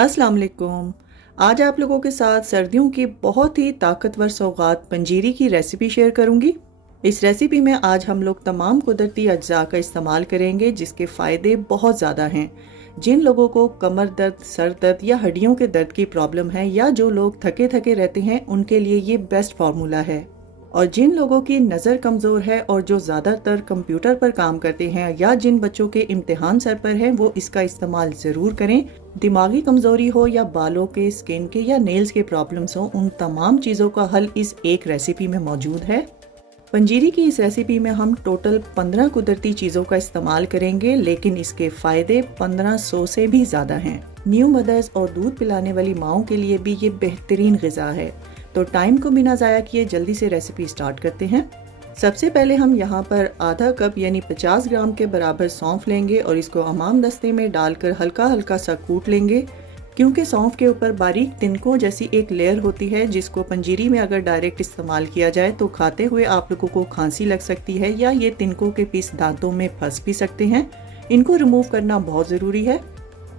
अस्सलाम वालेकुम। आज आप लोगों के साथ सर्दियों की बहुत ही ताकतवर सौगात पंजीरी की रेसिपी शेयर करूंगी। इस रेसिपी में आज हम लोग तमाम कुदरती अज्जा का इस्तेमाल करेंगे जिसके फ़ायदे बहुत ज़्यादा हैं। जिन लोगों को कमर दर्द, सर दर्द या हड्डियों के दर्द की प्रॉब्लम है या जो लोग थके थके रहते हैं उनके लिए ये बेस्ट फार्मूला है। और जिन लोगों की नज़र कमज़ोर है और जो ज़्यादातर कंप्यूटर पर काम करते हैं या जिन बच्चों के इम्तिहान सर पर हैं वो इसका इस्तेमाल ज़रूर करें। दिमागी कमज़ोरी हो या बालों के, स्किन के या नेल्स के प्रॉब्लम्स हो, उन तमाम चीज़ों का हल इस एक रेसिपी में मौजूद है। पंजीरी की इस रेसिपी में हम टोटल 15 कुदरती चीज़ों का इस्तेमाल करेंगे, लेकिन इसके फ़ायदे 1500 से भी ज़्यादा हैं। न्यू मदर्स और दूध पिलाने वाली माओं के लिए भी ये बेहतरीन ग़िज़ा है। तो टाइम को बिना ज़ाया किए जल्दी से रेसिपी स्टार्ट करते हैं। सबसे पहले हम यहाँ पर आधा कप यानी 50 ग्राम के बराबर सौंफ लेंगे और इसको अमाम दस्ते में डालकर हल्का हल्का सा कूट लेंगे। क्योंकि सौंफ के ऊपर बारीक तिनकों जैसी एक लेयर होती है जिसको पंजीरी में अगर डायरेक्ट इस्तेमाल किया जाए तो खाते हुए आप लोगों को खांसी लग सकती है या ये तिनकों के पीस दांतों में फंस भी सकते हैं। इनको रिमूव करना बहुत ज़रूरी है।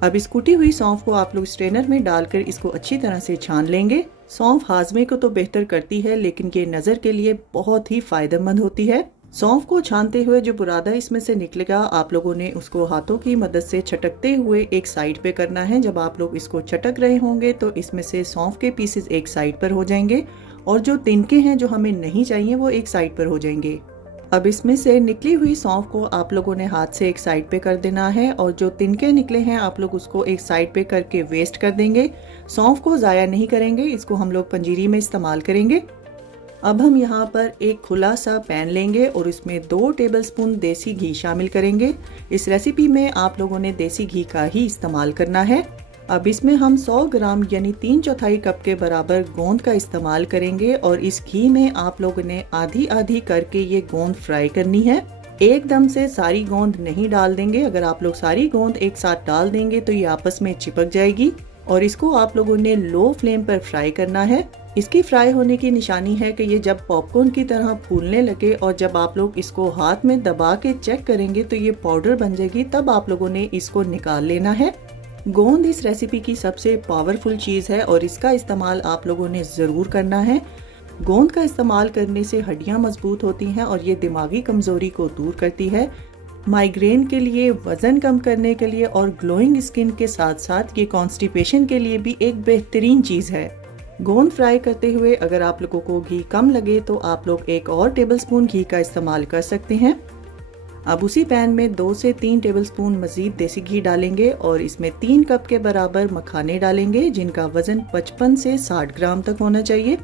अब इस कुटी हुई सौंफ को आप लोग स्ट्रेनर में डालकर इसको अच्छी तरह से छान लेंगे। सौंफ हाजमे को तो बेहतर करती है लेकिन ये नज़र के लिए बहुत ही फायदेमंद होती है। सौंफ को छानते हुए जो बुरादा इसमें से निकलेगा आप लोगों ने उसको हाथों की मदद से छटकते हुए एक साइड पे करना है। जब आप लोग इसको छटक रहे होंगे तो इसमें से सौंफ के पीसेस एक साइड पर हो जाएंगे और जो तिनके हैं जो हमें नहीं चाहिए वो एक साइड पर हो जाएंगे। अब इसमें से निकली हुई सौंफ को आप लोगों ने हाथ से एक साइड पे कर देना है और जो तिनके निकले हैं आप लोग उसको एक साइड पे करके वेस्ट कर देंगे। सौंफ को ज़ाया नहीं करेंगे, इसको हम लोग पंजीरी में इस्तेमाल करेंगे। अब हम यहाँ पर एक खुला सा पैन लेंगे और इसमें 2 टेबलस्पून देसी घी शामिल करेंगे। इस रेसिपी में आप लोगों ने देसी घी का ही इस्तेमाल करना है। अब इसमें हम 100 ग्राम यानी 3/4 कप के बराबर गोंद का इस्तेमाल करेंगे और इस घी में आप लोगों ने आधी आधी करके ये गोंद फ्राई करनी है। एकदम से सारी गोंद नहीं डाल देंगे। अगर आप लोग सारी गोंद एक साथ डाल देंगे तो ये आपस में चिपक जाएगी और इसको आप लोगों ने लो फ्लेम पर फ्राई करना है। इसकी फ्राई होने की निशानी है कि ये जब पॉपकॉर्न की तरह फूलने लगे और जब आप लोग इसको हाथ में दबा के चेक करेंगे तो ये पाउडर बन जाएगी, तब आप लोगों ने इसको निकाल लेना है। गोंद इस रेसिपी की सबसे पावरफुल चीज़ है और इसका इस्तेमाल आप लोगों ने ज़रूर करना है। गोंद का इस्तेमाल करने से हड्डियां मजबूत होती हैं और ये दिमागी कमज़ोरी को दूर करती है। माइग्रेन के लिए, वज़न कम करने के लिए और ग्लोइंग स्किन के साथ साथ ये कॉन्स्टिपेशन के लिए भी एक बेहतरीन चीज़ है। गोंद फ्राई करते हुए अगर आप लोगों को घी कम लगे तो आप लोग एक और टेबलस्पून घी का इस्तेमाल कर सकते हैं। अब उसी पैन में 2 से 3 टेबलस्पून मज़ीद देसी घी डालेंगे और इसमें 3 कप के बराबर मखाने डालेंगे जिनका वज़न 55 से 60 ग्राम तक होना चाहिए।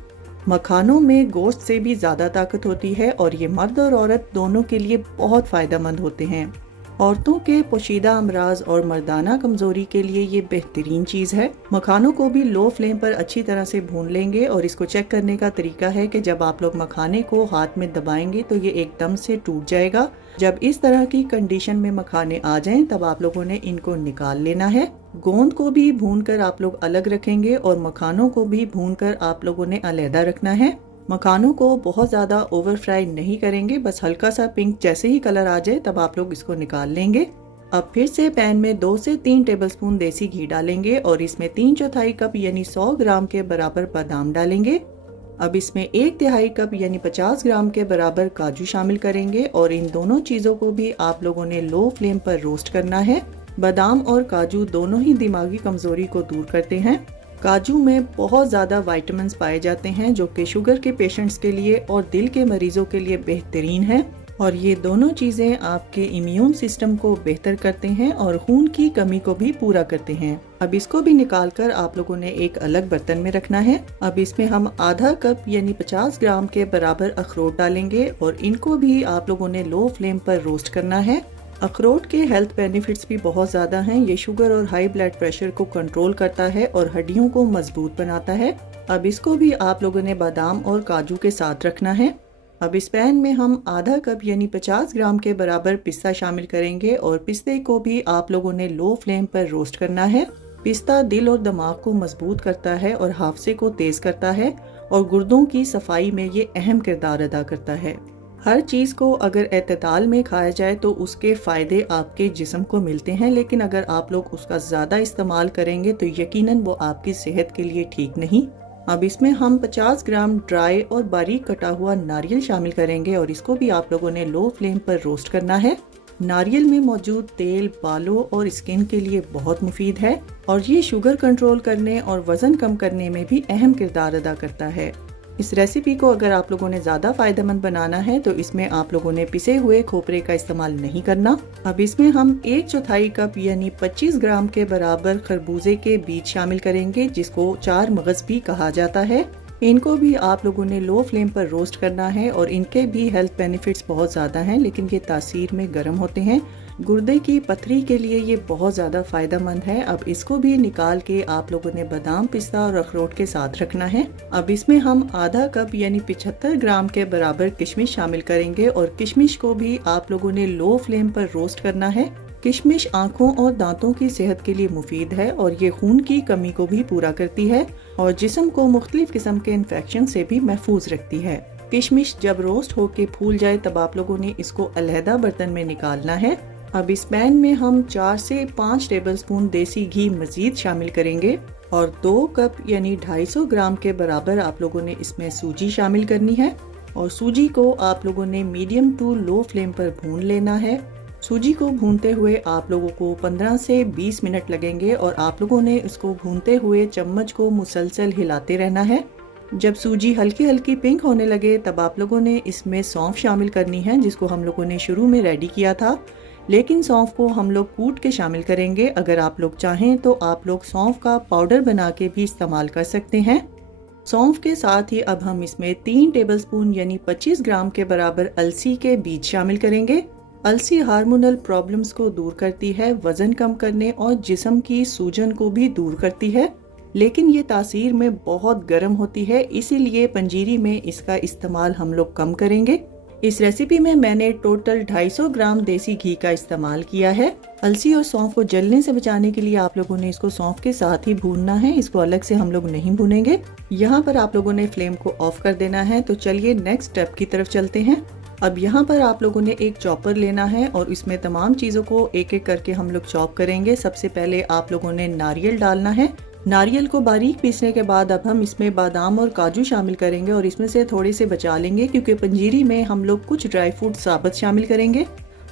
मखानों में गोश्त से भी ज़्यादा ताकत होती है और ये मर्द और औरत दोनों के लिए बहुत फ़ायदेमंद होते हैं। औरतों के पोशीदा अमराज और मर्दाना कमज़ोरी के लिए ये बेहतरीन चीज़ है। मखानों को भी लो फ्लेम पर अच्छी तरह से भून लेंगे और इसको चेक करने का तरीका है कि जब आप लोग मखाने को हाथ में दबाएंगे तो ये एकदम से टूट जाएगा। जब इस तरह की कंडीशन में मखाने आ जाएं तब आप लोगों ने इनको निकाल लेना है। गोंद को भी भूनकर आप लोग अलग रखेंगे और मखानों को भी भूनकर आप लोगों ने अलहदा रखना है। मखानों को बहुत ज़्यादा ओवर फ्राई नहीं करेंगे, बस हल्का सा पिंक जैसे ही कलर आ जाए तब आप लोग इसको निकाल लेंगे। अब फिर से पैन में 2 से 3 टेबलस्पून देसी घी डालेंगे और इसमें 3/4 कप यानी 100 ग्राम के बराबर बादाम डालेंगे। अब इसमें 1/3 कप यानी 50 ग्राम के बराबर काजू शामिल करेंगे और इन दोनों चीज़ों को भी आप लोगों ने लो फ्लेम पर रोस्ट करना है। बादाम और काजू दोनों ही दिमागी कमज़ोरी को दूर करते हैं। काजू में बहुत ज़्यादा विटामिन्स पाए जाते हैं जो कि शुगर के पेशेंट्स के लिए और दिल के मरीजों के लिए बेहतरीन है और ये दोनों चीज़ें आपके इम्यून सिस्टम को बेहतर करते हैं और खून की कमी को भी पूरा करते हैं। अब इसको भी निकाल कर आप लोगों ने एक अलग बर्तन में रखना है। अब इसमें हम आधा कप यानी 50 ग्राम के बराबर अखरोट डालेंगे और इनको भी आप लोगों ने लो फ्लेम पर रोस्ट करना है। अखरोट के हेल्थ बेनिफिट्स भी बहुत ज़्यादा हैं। ये शुगर और हाई ब्लड प्रेशर को कंट्रोल करता है और हड्डियों को मजबूत बनाता है। अब इसको भी आप लोगों ने बादाम और काजू के साथ रखना है। अब इस पैन में हम आधा कप यानी 50 ग्राम के बराबर पिस्ता शामिल करेंगे और पिस्ते को भी आप लोगों ने लो फ्लेम पर रोस्ट करना है। पिस्ता दिल और दिमाग को मजबूत करता है और हाफजे को तेज करता है और गुर्दों की सफाई में ये अहम किरदार अदा करता है। हर चीज़ को अगर एतदाल में खाया जाए तो उसके फ़ायदे आपके जिस्म को मिलते हैं, लेकिन अगर आप लोग उसका ज़्यादा इस्तेमाल करेंगे तो यकीनन वो आपकी सेहत के लिए ठीक नहीं। अब इसमें हम 50 ग्राम ड्राई और बारीक कटा हुआ नारियल शामिल करेंगे और इसको भी आप लोगों ने लो फ्लेम पर रोस्ट करना है। नारियल में मौजूद तेल बालों और स्किन के लिए बहुत मुफीद है और ये शुगर कंट्रोल करने और वज़न कम करने में भी अहम किरदार अदा करता है। इस रेसिपी को अगर आप लोगों ने ज़्यादा फ़ायदेमंद बनाना है तो इसमें आप लोगों ने पिसे हुए खोपरे का इस्तेमाल नहीं करना। अब इसमें हम 1/4 कप यानी 25 ग्राम के बराबर खरबूजे के बीज शामिल करेंगे, जिसको 4 मगज़ भी कहा जाता है। इनको भी आप लोगों ने लो फ्लेम पर रोस्ट करना है और इनके भी हेल्थ बेनिफिट्स बहुत ज़्यादा हैं, लेकिन ये तासीर में गर्म होते हैं। गुर्दे की पथरी के लिए ये बहुत ज़्यादा फ़ायदेमंद है। अब इसको भी निकाल के आप लोगों ने बादाम, पिस्ता और अखरोट के साथ रखना है। अब इसमें हम आधा कप यानी 75 ग्राम के बराबर किशमिश शामिल करेंगे और किशमिश को भी आप लोगों ने लो फ्लेम पर रोस्ट करना है। किशमिश आँखों और दांतों की सेहत के लिए मुफीद है और ये खून की कमी को भी पूरा करती है और जिस्म को मुख्तलिफ किस्म के इन्फेक्शन से भी महफूज रखती है। किशमिश जब रोस्ट होके फूल जाए तब आप लोगों ने इसको अलहदा बर्तन में निकालना है। अब इस पैन में हम 4 से 5 टेबलस्पून देसी घी मजीद शामिल करेंगे और 2 कप यानी 250 ग्राम के बराबर आप लोगों ने इसमें सूजी शामिल करनी है और सूजी को आप लोगों ने मीडियम टू लो फ्लेम पर भून लेना है। सूजी को भूनते हुए आप लोगों को 15 से 20 मिनट लगेंगे और आप लोगों ने इसको भूनते हुए चम्मच को मुसलसल हिलाते रहना है। जब सूजी हल्की हल्की पिंक होने लगे तब आप लोगों ने इसमें सौंफ शामिल करनी है, जिसको हम लोगों ने शुरू में रेडी किया था, लेकिन सौंफ को हम लोग कूट के शामिल करेंगे। अगर आप लोग चाहें तो आप लोग सौंफ का पाउडर बना के भी इस्तेमाल कर सकते हैं। सौंफ के साथ ही अब हम इसमें 3 टेबलस्पून यानी 25 ग्राम के बराबर अलसी के बीज शामिल करेंगे। अलसी हार्मोनल प्रॉब्लम्स को दूर करती है, वजन कम करने और जिस्म की सूजन को भी दूर करती है, लेकिन ये तासीर में बहुत गर्म होती है, इसीलिए पंजीरी में इसका इस्तेमाल हम लोग कम करेंगे। इस रेसिपी में मैंने टोटल 250 ग्राम देसी घी का इस्तेमाल किया है। अलसी और सौंफ को जलने से बचाने के लिए आप लोगों ने इसको सौंफ के साथ ही भूनना है, इसको अलग से हम लोग नहीं भूनेंगे। यहाँ पर आप लोगों ने फ्लेम को ऑफ कर देना है। तो चलिए नेक्स्ट स्टेप की तरफ चलते हैं। अब यहाँ पर आप लोगों ने एक चॉपर लेना है और इसमें तमाम चीज़ों को एक एक करके हम लोग चॉप करेंगे। सबसे पहले आप लोगों ने नारियल डालना है। नारियल को बारीक पीसने के बाद अब हम इसमें बादाम और काजू शामिल करेंगे और इसमें से थोड़े से बचा लेंगे क्योंकि पंजीरी में हम लोग कुछ ड्राई फ्रूट साबुत शामिल करेंगे।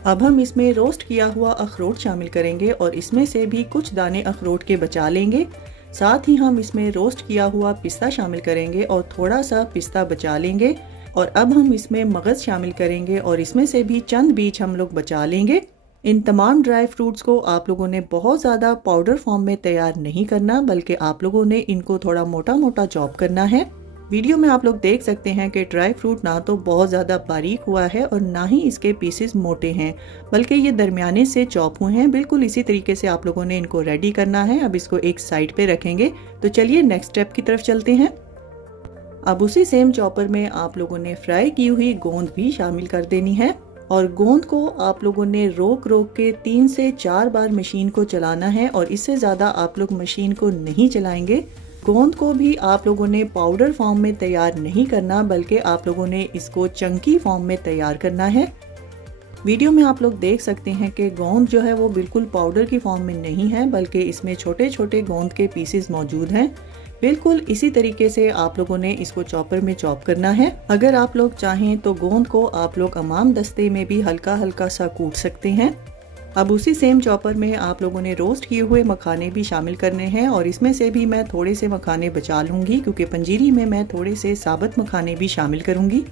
अब हम इसमें रोस्ट किया हुआ अखरोट शामिल करेंगे और इसमें से भी कुछ दाने अखरोट के बचा लेंगे। साथ ही हम इसमें रोस्ट किया हुआ पिस्ता शामिल करेंगे और थोड़ा सा पिस्ता बचा लेंगे। और अब हम इसमें मगज़ शामिल करेंगे और इसमें से भी चंद बीज हम लोग बचा लेंगे। इन तमाम ड्राई फ्रूट्स को आप लोगों ने बहुत ज़्यादा पाउडर फॉर्म में तैयार नहीं करना, बल्कि आप लोगों ने इनको थोड़ा मोटा मोटा चॉप करना है। वीडियो में आप लोग देख सकते हैं कि ड्राई फ्रूट ना तो बहुत ज़्यादा बारीक हुआ है और ना ही इसके पीसेस मोटे हैं, बल्कि ये दरमियाने से चॉप हुए हैं। बिल्कुल इसी तरीके से आप लोगों ने इनको रेडी करना है। अब इसको एक साइड पे रखेंगे। तो चलिए नेक्स्ट स्टेप की तरफ चलते हैं। अब उसी सेम चॉपर में आप लोगों ने फ्राई की हुई गोंद भी शामिल कर देनी है और गोंद को आप लोगों ने रोक रोक के 3 से 4 बार मशीन को चलाना है और इससे ज़्यादा आप लोग मशीन को नहीं चलाएंगे। गोंद को भी आप लोगों ने पाउडर फॉर्म में तैयार नहीं करना, बल्कि आप लोगों ने इसको चंकी फॉर्म में तैयार करना है। वीडियो में आप लोग देख सकते हैं कि गोंद जो है वो बिल्कुल पाउडर की फॉर्म में नहीं है, बल्कि इसमें छोटे छोटे गोंद के पीसेस मौजूद हैं। बिल्कुल इसी तरीके से आप लोगों ने इसको चॉपर में चॉप करना है। अगर आप लोग चाहें तो गोंद को आप लोग अमाम दस्ते में भी हल्का हल्का सा कूट सकते हैं। अब उसी सेम चॉपर में आप लोगों ने रोस्ट किए हुए मखाने भी शामिल करने हैं और इसमें से भी मैं थोड़े से मखाने बचा लूँगी क्योंकि पंजीरी में मैं थोड़े से साबुत मखाने भी शामिल करूँगी।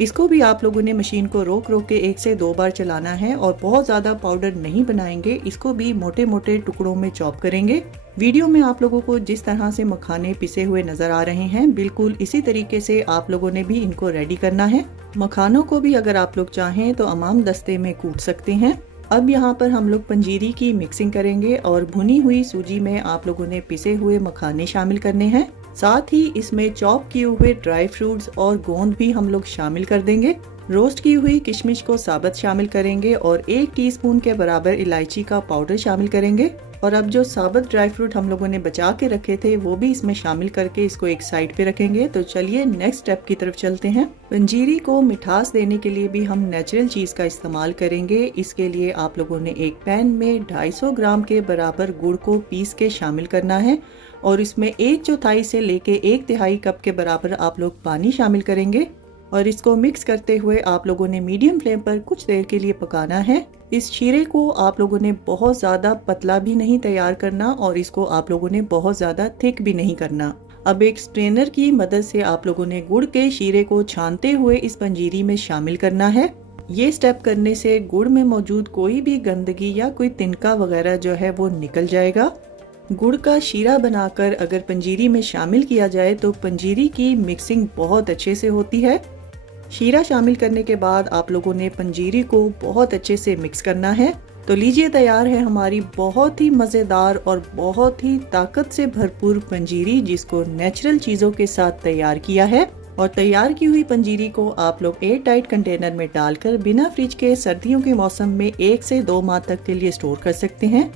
इसको भी आप लोगों ने मशीन को रोक रोक के 1 से 2 बार चलाना है और बहुत ज़्यादा पाउडर नहीं बनाएंगे। इसको भी मोटे मोटे टुकड़ों में चॉप करेंगे। वीडियो में आप लोगों को जिस तरह से मखाने पिसे हुए नजर आ रहे हैं, बिल्कुल इसी तरीके से आप लोगों ने भी इनको रेडी करना है। मखानों को भी अगर आप लोग चाहें तो अमाम दस्ते में कूट सकते हैं। अब यहाँ पर हम लोग पंजीरी की मिक्सिंग करेंगे और भुनी हुई सूजी में आप लोगों ने पिसे हुए मखाने शामिल करने हैं। साथ ही इसमें चॉप किए हुए ड्राई फ्रूट्स और गोंद भी हम लोग शामिल कर देंगे। रोस्ट की हुई किशमिश को साबुत शामिल करेंगे और 1 टीस्पून के बराबर इलायची का पाउडर शामिल करेंगे। और अब जो साबुत ड्राई फ्रूट हम लोगों ने बचा के रखे थे वो भी इसमें शामिल करके इसको एक साइड पे रखेंगे। तो चलिए नेक्स्ट स्टेप की तरफ चलते हैं। पंजीरी को मिठास देने के लिए भी हम नेचुरल चीज का इस्तेमाल करेंगे। इसके लिए आप लोगों ने एक पैन में 250 ग्राम के बराबर गुड़ को पीस के शामिल करना है और इसमें 1/4 से लेके 1/3 कप के बराबर आप लोग पानी शामिल करेंगे और इसको मिक्स करते हुए आप लोगों ने मीडियम फ्लेम पर कुछ देर के लिए पकाना है। इस शीरे को आप लोगों ने बहुत ज़्यादा पतला भी नहीं तैयार करना और इसको आप लोगों ने बहुत ज़्यादा थिक भी नहीं करना। अब एक स्ट्रेनर की मदद से आप लोगों ने गुड़ के शीरे को छानते हुए इस पंजीरी में शामिल करना है। ये स्टेप करने से गुड़ में मौजूद कोई भी गंदगी या कोई तिनका वगैरह जो है वो निकल जाएगा। गुड़ का शीरा बनाकर अगर पंजीरी में शामिल किया जाए तो पंजीरी की मिक्सिंग बहुत अच्छे से होती है। शीरा शामिल करने के बाद आप लोगों ने पंजीरी को बहुत अच्छे से मिक्स करना है। तो लीजिए तैयार है हमारी बहुत ही मज़ेदार और बहुत ही ताकत से भरपूर पंजीरी, जिसको नेचुरल चीज़ों के साथ तैयार किया है। और तैयार की हुई पंजीरी को आप लोग एयर टाइट कंटेनर में डालकर बिना फ्रिज के सर्दियों के मौसम में 1 से 2 माह तक के लिए स्टोर कर सकते हैं।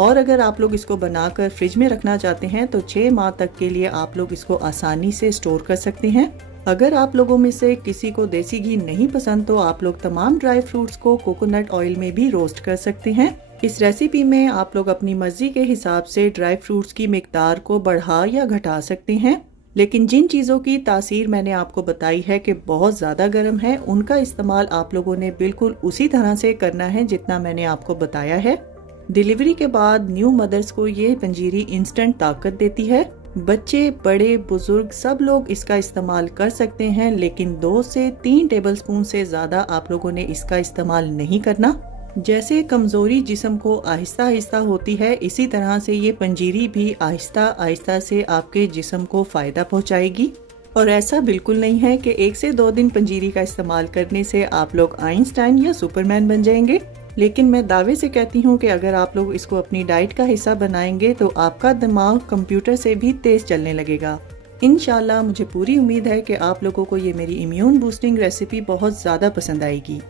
और अगर आप लोग इसको बनाकर फ्रिज में रखना चाहते हैं तो 6 माह तक के लिए आप लोग इसको आसानी से स्टोर कर सकते हैं। अगर आप लोगों में से किसी को देसी घी नहीं पसंद तो आप लोग तमाम ड्राई फ्रूट्स को कोकोनट ऑयल में भी रोस्ट कर सकते हैं। इस रेसिपी में आप लोग अपनी मर्जी के हिसाब से ड्राई फ्रूट्स की मिकदार को बढ़ा या घटा सकते हैं, लेकिन जिन चीज़ों की तासीर मैंने आपको बताई है कि बहुत ज़्यादा गर्म है, उनका इस्तेमाल आप लोगों ने बिल्कुल उसी तरह से करना है जितना मैंने आपको बताया है। डिलीवरी के बाद न्यू मदर्स को ये पंजीरी इंस्टेंट ताकत देती है। बच्चे, बड़े, बुजुर्ग सब लोग इसका इस्तेमाल कर सकते हैं, लेकिन 2 से 3 टेबलस्पून से ज़्यादा आप लोगों ने इसका इस्तेमाल नहीं करना। जैसे कमज़ोरी जिस्म को आहिस्ता आहिस्ता होती है, इसी तरह से ये पंजीरी भी आहिस्ता आहिस्ता से आपके जिस्म को फ़ायदा पहुंचाएगी। और ऐसा बिल्कुल नहीं है कि 1 से 2 दिन पंजीरी का इस्तेमाल करने से आप लोग आइंस्टाइन या सुपरमैन बन जाएंगे। लेकिन मैं दावे से कहती हूँ कि अगर आप लोग इसको अपनी डाइट का हिस्सा बनाएंगे तो आपका दिमाग कंप्यूटर से भी तेज चलने लगेगा। इंशाल्लाह मुझे पूरी उम्मीद है कि आप लोगों को ये मेरी इम्यून बूस्टिंग रेसिपी बहुत ज़्यादा पसंद आएगी।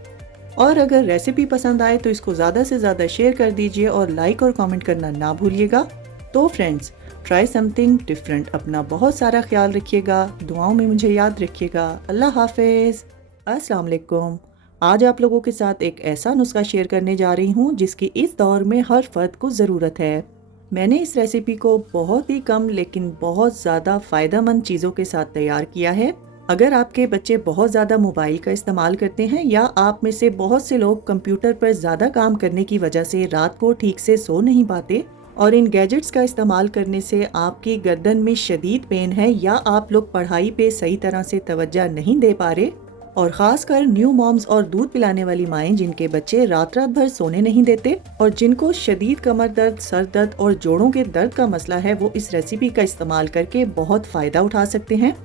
और अगर रेसिपी पसंद आए तो इसको ज़्यादा से ज़्यादा शेयर कर दीजिए और लाइक और कमेंट करना ना भूलिएगा। तो फ्रेंड्स, ट्राई समथिंग डिफरेंट। अपना बहुत सारा ख्याल रखिएगा, दुआओं में मुझे याद रखिएगा। अल्लाह हाफिज़, अस्सलाम वालेकुम। आज आप लोगों के साथ एक ऐसा नुस्खा शेयर करने जा रही हूँ जिसकी इस दौर में हर फर्द को ज़रूरत है। मैंने इस रेसिपी को बहुत ही कम लेकिन बहुत ज़्यादा फ़ायदेमंद चीज़ों के साथ तैयार किया है। अगर आपके बच्चे बहुत ज़्यादा मोबाइल का इस्तेमाल करते हैं या आप में से बहुत से लोग कंप्यूटर पर ज़्यादा काम करने की वजह से रात को ठीक से सो नहीं पाते और इन गैजेट्स का इस्तेमाल करने से आपकी गर्दन में शदीद पेन है या आप लोग पढ़ाई पे सही तरह से तवज्जो नहीं दे पा रहे, और ख़ासकर न्यू मॉम्स और दूध पिलाने वाली माएँ जिनके बच्चे रात रात भर सोने नहीं देते और जिनको शदीद कमर दर्द, सर दर्द और जोड़ों के दर्द का मसला है, वो इस रेसिपी का इस्तेमाल करके बहुत फ़ायदा उठा सकते हैं।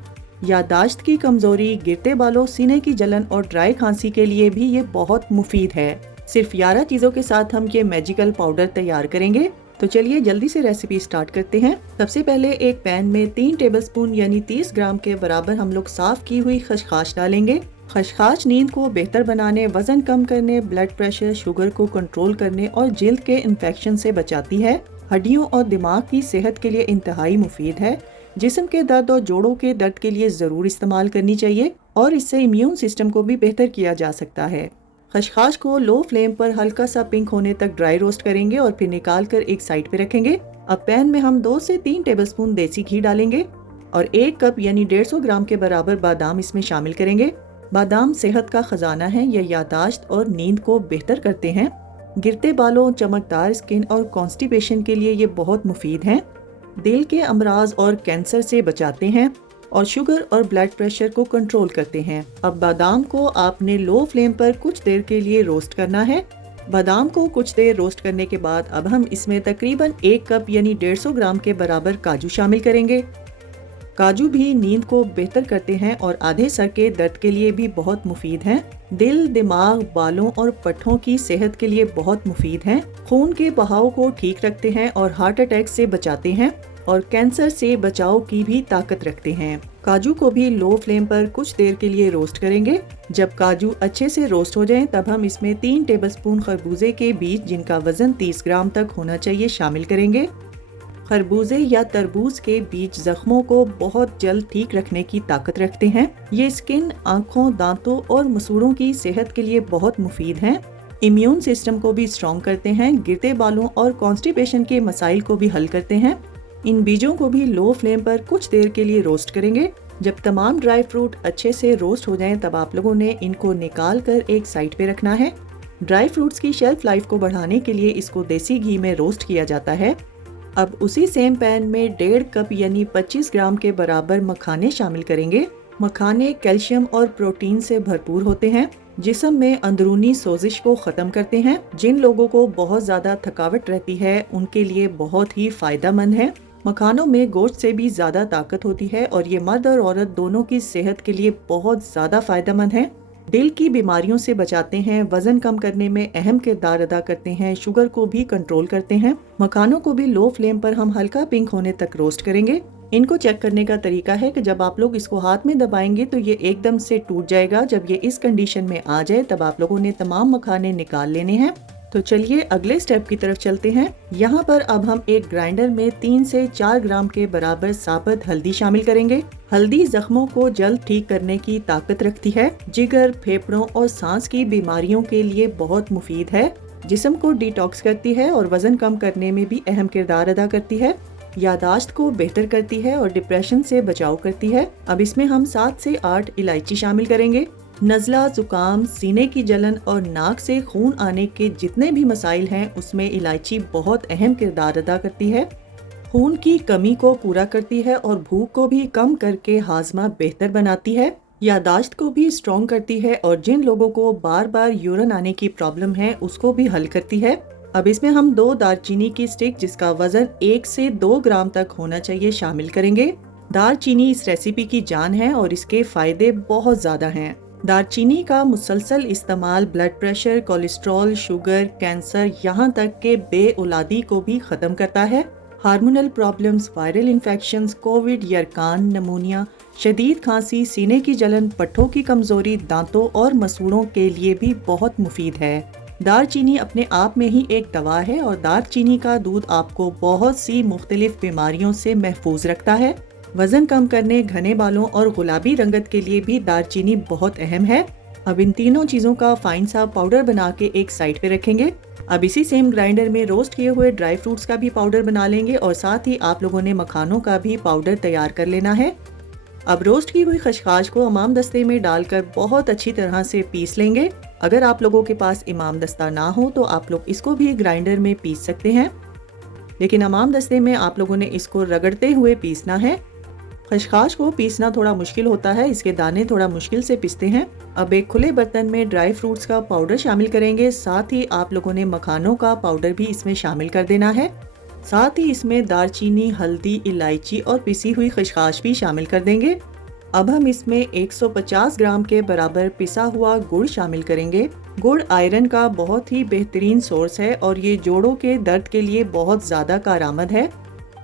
यादाश्त की कमज़ोरी, गिरते बालों, सीने की जलन और ड्राई खांसी के लिए भी ये बहुत मुफीद है। सिर्फ 11 चीज़ों के साथ हम ये मैजिकल पाउडर तैयार करेंगे। तो चलिए जल्दी से रेसिपी स्टार्ट करते हैं। सबसे पहले एक पैन में 3 टेबलस्पून यानी 30 ग्राम के बराबर हम लोग साफ़ की हुई खसखस डालेंगे। खसखस नींद को बेहतर बनाने, वजन कम करने, ब्लड प्रेशर, शुगर को कंट्रोल करने और जिल्द के इन्फेक्शन से बचाती है। हड्डियों और दिमाग की सेहत के लिए इंतहाई मुफीद है। जिस्म के दर्द और जोड़ों के दर्द के लिए ज़रूर इस्तेमाल करनी चाहिए और इससे इम्यून सिस्टम को भी बेहतर किया जा सकता है। खसखस को लो फ्लेम पर हल्का सा पिंक होने तक ड्राई रोस्ट करेंगे और फिर निकाल कर एक साइड पे रखेंगे। अब पैन में हम 2 से 3 टेबलस्पून देसी घी डालेंगे और 1 कप यानी 150 ग्राम के बराबर बादाम इसमें शामिल करेंगे। बादाम सेहत का खजाना है, ये यादाश्त और नींद को बेहतर करते हैं। गिरते बालों, चमकदार स्किन और कॉन्स्टिपेशन के लिए ये बहुत मुफीद हैं। दिल के अमराज और कैंसर से बचाते हैं और शुगर और ब्लड प्रेशर को कंट्रोल करते हैं। अब बादाम को आपने लो फ्लेम पर कुछ देर के लिए रोस्ट करना है। बादाम को कुछ देर रोस्ट करने के बाद अब हम इसमें तकरीबन 1 कप यानी 150 ग्राम के बराबर काजू शामिल करेंगे। काजू भी नींद को बेहतर करते हैं और आधे सर के दर्द के लिए भी बहुत मुफीद हैं। दिल, दिमाग, बालों और पट्ठों की सेहत के लिए बहुत मुफीद हैं। खून के बहाव को ठीक रखते हैं और हार्ट अटैक से बचाते हैं और कैंसर से बचाव की भी ताकत रखते हैं। काजू को भी लो फ्लेम पर कुछ देर के लिए रोस्ट करेंगे। जब काजू अच्छे से रोस्ट हो जाएं, तब हम इसमें 3 टेबलस्पून खरबूजे के बीज, जिनका वजन 30 ग्राम तक होना चाहिए, शामिल करेंगे। खरबूजे या तरबूज के बीज जख्मों को बहुत जल्द ठीक रखने की ताकत रखते हैं। ये स्किन, आँखों, दांतों और मसूड़ों की सेहत के लिए बहुत मुफीद हैं। इम्यून सिस्टम को भी स्ट्रॉन्ग करते हैं, गिरते बालों और कॉन्स्टिपेशन के मसाइल को भी हल करते हैं। इन बीजों को भी लो फ्लेम पर कुछ देर के लिए रोस्ट करेंगे। जब तमाम ड्राई फ्रूट अच्छे से रोस्ट हो जाएं, तब आप लोगों ने इनको निकाल कर एक साइड पे रखना है। ड्राई फ्रूट्स की शेल्फ लाइफ को बढ़ाने के लिए इसको देसी घी में रोस्ट किया जाता है। अब उसी सेम पैन में 1.5 कप यानी 25 ग्राम के बराबर मखाने शामिल करेंगे। मखाने कैल्शियम और प्रोटीन से भरपूर होते हैं, जिस्म में अंदरूनी सोजिश को ख़त्म करते हैं। जिन लोगों को बहुत ज़्यादा थकावट रहती है, उनके लिए बहुत ही फ़ायदेमंद है। मखानों में गोश्त से भी ज़्यादा ताकत होती है और ये मर्द और औरत दोनों की सेहत के लिए बहुत ज़्यादा फ़ायदेमंद है। दिल की बीमारियों से बचाते हैं, वजन कम करने में अहम किरदार अदा करते हैं, शुगर को भी कंट्रोल करते हैं। मखानों को भी लो फ्लेम पर हम हल्का पिंक होने तक रोस्ट करेंगे। इनको चेक करने का तरीका है कि जब आप लोग इसको हाथ में दबाएंगे तो ये एकदम से टूट जाएगा। जब ये इस कंडीशन में आ जाए, तब आप लोगों ने तमाम मखाने निकाल लेने हैं। तो चलिए अगले स्टेप की तरफ चलते हैं। यहाँ पर अब हम एक ग्राइंडर में 3 से 4 ग्राम के बराबर साबुत हल्दी शामिल करेंगे। हल्दी जख्मों को जल्द ठीक करने की ताकत रखती है, जिगर, फेफड़ों और सांस की बीमारियों के लिए बहुत मुफीद है, जिस्म को डिटॉक्स करती है और वजन कम करने में भी अहम किरदार अदा करती है, यादाश्त को बेहतर करती है और डिप्रेशन से बचाव करती है। अब इसमें हम 7 से 8 इलायची शामिल करेंगे। नज़ला, जुकाम, सीने की जलन और नाक से खून आने के जितने भी मसाइल हैं, उसमें इलायची बहुत अहम किरदार अदा करती है। खून की कमी को पूरा करती है और भूख को भी कम करके हाजमा बेहतर बनाती है। यादाश्त को भी स्ट्रॉन्ग करती है और जिन लोगों को बार बार यूरिन आने की प्रॉब्लम है, उसको भी हल करती है। अब इसमें हम 2 दालचीनी की स्टिक, जिसका वजन 1 से 2 ग्राम तक होना चाहिए, शामिल करेंगे। दालचीनी इस रेसिपी की जान है और इसके फायदे बहुत ज्यादा हैं। दालचीनी का मुसलसल इस्तेमाल blood pressure, cholesterol, sugar, cancer, यहाँ तक के बेऔलादी को भी खत्म करता है। Hormonal problems, viral infections, covid, यरकान, नमूनिया, शदीद खांसी, सीने की जलन, पट्ठों की कमजोरी, दांतों और मसूड़ों के लिए भी बहुत मुफीद है। दालचीनी अपने आप में ही एक दवा है और दालचीनी का दूध आपको बहुत सी मुख्तलिफ बीमारियों से महफूज रखता है। वजन कम करने, घने बालों और गुलाबी रंगत के लिए भी दालचीनी बहुत अहम है। अब इन तीनों चीजों का फाइन सा पाउडर बना के एक साइड पे रखेंगे। अब इसी सेम ग्राइंडर में रोस्ट किए हुए ड्राई फ्रूट्स का भी पाउडर बना लेंगे और साथ ही आप लोगों ने मखानों का भी पाउडर तैयार कर लेना है। अब रोस्ट की हुई खशखाश को इमाम दस्ते में डालकर बहुत अच्छी तरह से पीस लेंगे। अगर आप लोगों के पास इमाम दस्ता ना हो तो आप लोग इसको भी ग्राइंडर में पीस सकते हैं, लेकिन इमाम दस्ते में आप लोगों ने इसको रगड़ते हुए पीसना है। खशखाश को पीसना थोड़ा मुश्किल होता है, इसके दाने थोड़ा मुश्किल से पिसते हैं। अब एक खुले बर्तन में ड्राई फ्रूट्स का पाउडर शामिल करेंगे। साथ ही आप लोगों ने मखानों का पाउडर भी इसमें शामिल कर देना है। साथ ही इसमें दालचीनी, हल्दी, इलायची और पिसी हुई खशखाश भी शामिल कर देंगे। अब हम इसमें 150 ग्राम के बराबर पिसा हुआ गुड़ शामिल करेंगे। गुड़ आयरन का बहुत ही बेहतरीन सोर्स है और ये जोड़ों के दर्द के लिए बहुत ज़्यादा कारआमद है।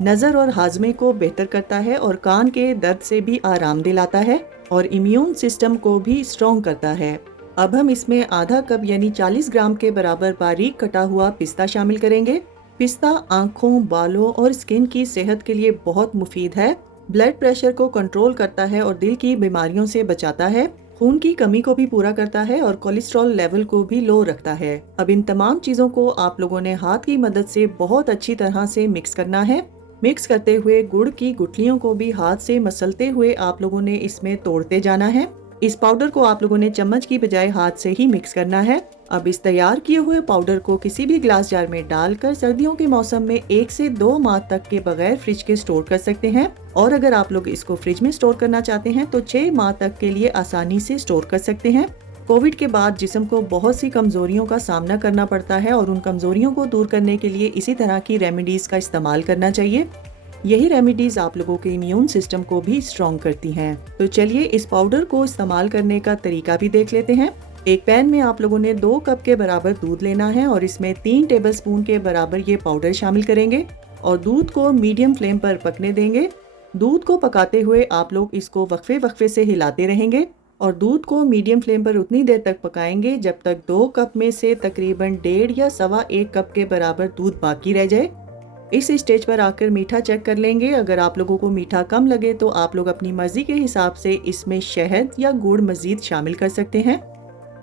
नज़र और हाजमे को बेहतर करता है और कान के दर्द से भी आराम दिलाता है और इम्यून सिस्टम को भी स्ट्रॉन्ग करता है। अब हम इसमें आधा कप यानी 40 ग्राम के बराबर बारीक कटा हुआ पिस्ता शामिल करेंगे। पिस्ता आँखों, बालों और स्किन की सेहत के लिए बहुत मुफीद है। ब्लड प्रेशर को कंट्रोल करता है और दिल की बीमारियों से बचाता है। खून की कमी को भी पूरा करता है और कोलेस्ट्रॉल लेवल को भी लो रखता है। अब इन तमाम चीज़ों को आप लोगों ने हाथ की मदद से बहुत अच्छी तरह से मिक्स करना है। मिक्स करते हुए गुड़ की गुठलियों को भी हाथ से मसलते हुए आप लोगों ने इसमें तोड़ते जाना है। इस पाउडर को आप लोगों ने चम्मच की बजाय हाथ से ही मिक्स करना है। अब इस तैयार किए हुए पाउडर को किसी भी ग्लास जार में डालकर सर्दियों के मौसम में 1 से 2 माह तक के बगैर फ्रिज के स्टोर कर सकते हैं और अगर आप लोग इसको फ्रिज में स्टोर करना चाहते हैं तो 6 माह तक के लिए आसानी से स्टोर कर सकते हैं। कोविड के बाद जिस्म को बहुत सी कमजोरियों का सामना करना पड़ता है और उन कमजोरियों को दूर करने के लिए इसी तरह की रेमेडीज का इस्तेमाल करना चाहिए। यही रेमेडीज आप लोगों के इम्यून सिस्टम को भी स्ट्रॉन्ग करती हैं। तो चलिए इस पाउडर को इस्तेमाल करने का तरीका भी देख लेते हैं। एक पैन में आप लोगों ने 2 कप के बराबर दूध लेना है और इसमें 3 टेबलस्पून के बराबर ये पाउडर शामिल करेंगे और दूध को मीडियम फ्लेम पर पकने देंगे। दूध को पकाते हुए आप लोग इसको वक्फे वक्फे से हिलाते रहेंगे और दूध को मीडियम फ्लेम पर उतनी देर तक पकाएंगे जब तक 2 कप में से तकरीबन 1.5 या सवा 1 कप के बराबर दूध बाकी रह जाए। इस स्टेज पर आकर मीठा चेक कर लेंगे। अगर आप लोगों को मीठा कम लगे तो आप लोग अपनी मर्जी के हिसाब से इसमें शहद या गुड़ मजीद शामिल कर सकते हैं।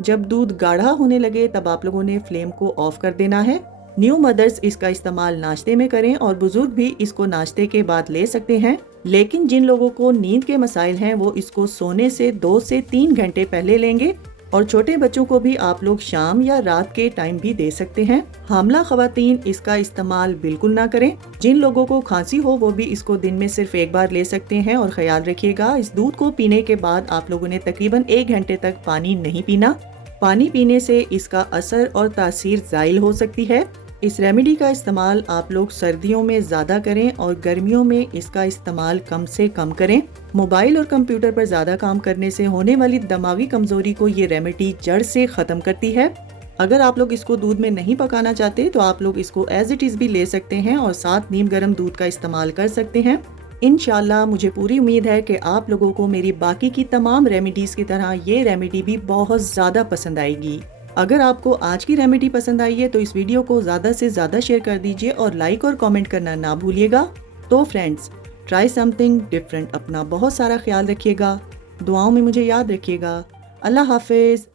जब दूध गाढ़ा होने लगे तब आप लोगों ने फ्लेम को ऑफ कर देना है। न्यू मदर्स इसका इस्तेमाल नाश्ते में करें और बुजुर्ग भी इसको नाश्ते के बाद ले सकते हैं, लेकिन जिन लोगों को नींद के मसाइल हैं वो इसको सोने से 2 से 3 घंटे पहले लेंगे और छोटे बच्चों को भी आप लोग शाम या रात के टाइम भी दे सकते हैं। हामला खवातीन इसका इस्तेमाल बिल्कुल ना करें। जिन लोगों को खांसी हो वो भी इसको दिन में सिर्फ एक बार ले सकते हैं और ख्याल रखिएगा इस दूध को पीने के बाद आप लोगों ने तकरीबन 1 घंटे तक पानी नहीं पीना। पानी पीने से इसका असर और तासीर ज़ाइल हो सकती है। इस रेमेडी का इस्तेमाल आप लोग सर्दियों में ज़्यादा करें और गर्मियों में इसका इस्तेमाल कम से कम करें। मोबाइल और कंप्यूटर पर ज़्यादा काम करने से होने वाली दिमागी कमज़ोरी को ये रेमेडी जड़ से ख़त्म करती है। अगर आप लोग इसको दूध में नहीं पकाना चाहते तो आप लोग इसको एज इट इज़ भी ले सकते हैं और साथ नीम गर्म दूध का इस्तेमाल कर सकते हैं। इंशाल्लाह मुझे पूरी उम्मीद है कि आप लोगों को मेरी बाकी की तमाम रेमेडीज़ की तरह ये रेमेडी भी बहुत ज़्यादा पसंद आएगी। अगर आपको आज की रेमेडी पसंद आई है तो इस वीडियो को ज़्यादा से ज़्यादा शेयर कर दीजिए और लाइक और कमेंट करना ना भूलिएगा। तो फ्रेंड्स, ट्राई समथिंग डिफरेंट। अपना बहुत सारा ख्याल रखिएगा, दुआओं में मुझे याद रखिएगा। अल्लाह हाफिज़।